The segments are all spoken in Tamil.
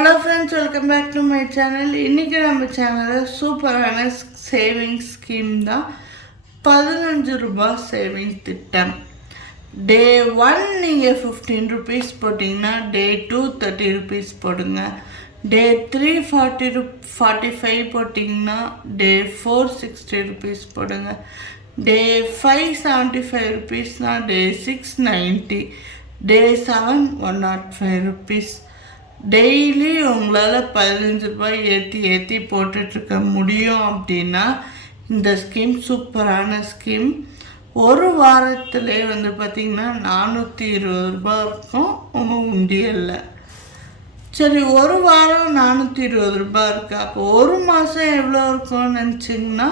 Hello friends welcome back to my channel இன்றைக்கி நம்ம சேனலில் சூப்பரான சேவிங் ஸ்கீம் தான். பதினஞ்சு ரூபாய் சேவிங் திட்டம். டே ஒன் நீங்கள் ஃபிஃப்டீன் ருபீஸ் போட்டிங்கன்னா டே டூ தேர்ட்டி ருபீஸ் போடுங்க. டே த்ரீ ஃபார்ட்டி ரு ஃபார்ட்டி ஃபைவ் போட்டிங்கன்னா டே ஃபோர் சிக்ஸ்டி ருபீஸ் போடுங்க. Day five seventy five ருபீஸ்னால் day six ninety day seven one nought five rupees daily உங்களால் பதினஞ்சு ரூபாய் ஏற்றி ஏற்றி போட்டுட்ருக்க முடியும் அப்படின்னா இந்த ஸ்கீம் சூப்பரான ஸ்கீம் ஒரு வாரத்திலே வந்து பார்த்திங்கன்னா நானூற்றி இருபது ரூபாய் இருக்கும். உங்கள் உண்டியலில் சரி ஒரு வாரம் நானூற்றி இருபது ரூபாய் இருக்குது அப்போ ஒரு மாதம் எவ்வளோ இருக்கும்னு நினச்சிங்கன்னா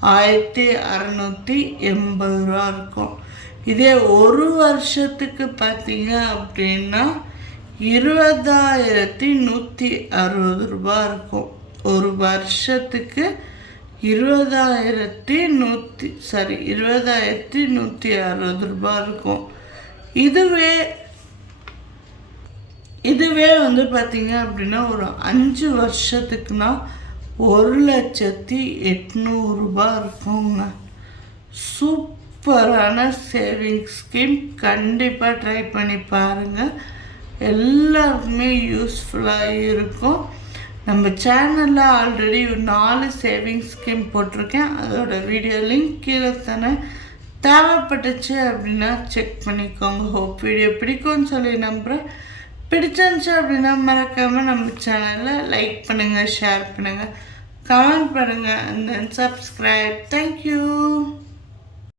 ஆயிரத்தி அறநூற்றி எண்பது ரூபா இருக்கும். இதே ஒரு வருஷத்துக்கு பார்த்தீங்க அப்படின்னா இருபதாயிரத்தி நூற்றி அறுபது ரூபா இருக்கும் ஒரு வருஷத்துக்கு இருபதாயிரத்தி நூற்றி சாரி இருபதாயிரத்தி நூற்றி அறுபது ரூபா இருக்கும் இதுவே இதுவே வந்து பார்த்தீங்க அப்படின்னா ஒரு அஞ்சு வருஷத்துக்குனா ஒரு லட்சத்தி எட்நூறுபா இருக்குங்க சூப்பரான சேவிங்ஸ் ஸ்கீம். கண்டிப்பாக ட்ரை பண்ணி பாருங்கள் எல்லாருக்குமே யூஸ்ஃபுல்லாக இருக்கும். நம்ம சேனலில் ஆல்ரெடி நாலு சேவிங் ஸ்கீம் போட்டிருக்கேன். அதோட வீடியோ லிங்க் கீழே தானே தேவைப்பட்டுச்சு அப்படின்னா செக் பண்ணிக்கோங்க. ஹோப் வீடியோ பிடிக்கும்னு சொல்லி நம்புகிறேன் பிடிச்சிருந்துச்சு அப்படின்னா மறக்காமல் நம்ம சேனலில் லைக் பண்ணுங்கள் ஷேர் பண்ணுங்கள் கமெண்ட் பண்ணுங்கள் அண்ட் தென் சப்ஸ்கிரைப் தேங்க்யூ